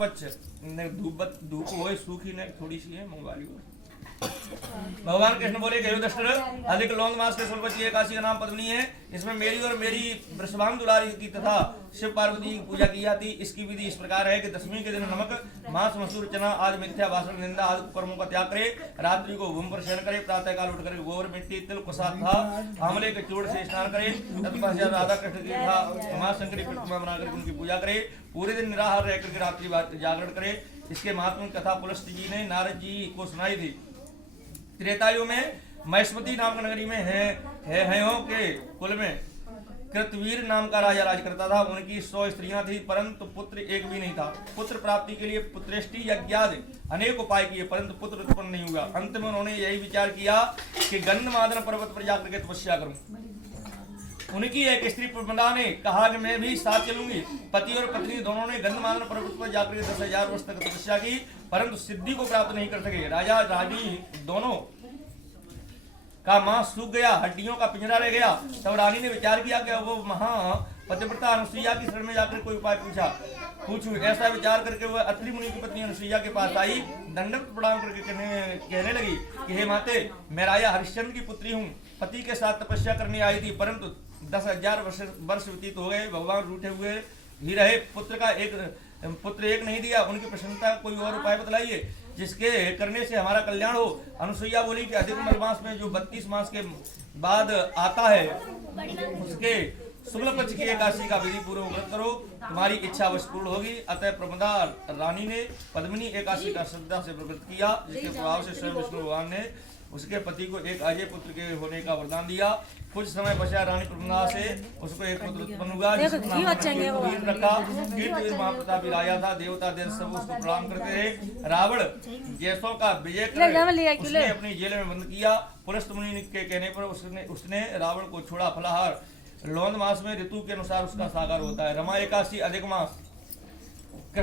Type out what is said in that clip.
धूप हो सूखी ने थोड़ी सी है मंगवा ली। भगवान कृष्ण बोले कि युधिष्ठिर, अधिक लौंग मास के सुलभची एकादशी का नाम पद्मिनी है। इसमें मेरी और मेरी वृषभानु दुलारी की तथा शिव पार्वती की पूजा की जाती। इसकी विधि इस प्रकार है कि दशमी के दिन नमक मांस मसूर चना आदि मिथ्या भाषण निंदा आदि कर्मों का त्याग करे। रात्रि को भूमि पर शयन करे। प्रातः काल उठकर गोबर मिट्टी तिल कुसा था आंवले के चूर्ण से स्नान करे। तत्पश्चात राधा कृष्ण की उमा शंकरी प्रतिमा बनाकर उनकी पूजा करे। पूरे दिन निराहार रहकर के रात्रि जागरण करे। इसके महात्मा कथा पुलस्त जी ने नारद जी को सुनाई थी। त्रेतायु में महेश्वती नाम की नगरी में हयों के कुल में कृतवीर नाम का राजा राज करता था। उनकी 100 स्त्रियां थी, परंतु पुत्र एक भी नहीं था। पुत्र प्राप्ति के लिए पुत्रेष्टि यज्ञादि अनेक उपाय किए, परंतु पुत्र उत्पन्न नहीं हुआ। अंत में उन्होंने यही विचार किया कि गंधमादन पर्वत पर जाकर के तपस्या करूं। उनकी एक स्त्री प्रबंधा ने कहा कि मैं भी साथ चलूंगी। पति और पत्नी दोनों ने गंधमादन पर्वत पर जाकर 10,000 वर्ष तक तपस्या की, परंतु सिद्धि को प्राप्त नहीं कर सके। राजा रानी दोनों का मांस सूख गया, हड्डियों का पिंजरा रह गया। तब रानी ने विचार किया कि वो पतिव्रता अनुसुईया की शरण में जाकर कोई उपाय पूछूं। ऐसा विचार करके वह अत्रि मुनि की पत्नी अनुसुईया के पास आई। दंडवत प्रणाम करके कहने लगी कि हे माते, मैं राजा हरिश्चंद्र की पुत्री हूँ। पति के साथ तपस्या करने आई थी, परंतु 10,000 वर्ष व्यतीत हो गए। भगवान रूठे हुए ही रहे। पुत्र एक नहीं दिया। उनकी प्रसन्नता कोई और उपाय बतलाइए जिसके करने से हमारा कल्याण हो। अनुसुईया बोली कि अधिक मलमास में जो 32 मास के बाद आता है उसके शुक्ल पक्ष की एकादशी का विधि पूर्वक व्रत करो, तुम्हारी इच्छा अवश्य पूर्ण होगी। अतः प्रमदा रानी ने पद्मिनी एकादशी का श्रद्धा से व्रत किया, जिसके प्रभाव से स्वयं विष्णु भगवान ने उसके पति को एक अजय पुत्र के होने का वरदान दिया। कुछ समय पश्चात रानी प्रमदा से उसको एक पुत्र उत्पन्न हुआ, जिसका नाम वीर रखा। कीर्तिवीर महाप्रतापी राजा था। देवता देव सब उसको प्रणाम करते रहे। रावण जैसों का विजय कर उसने अपनी जेल में बंद किया। पुलस्त मुनि के कहने पर उसने रावण को छोड़ा। फलाहार लौंद मास में ऋतु के अनुसार उसका सागर होता है। रमा एकादशी अधिक मास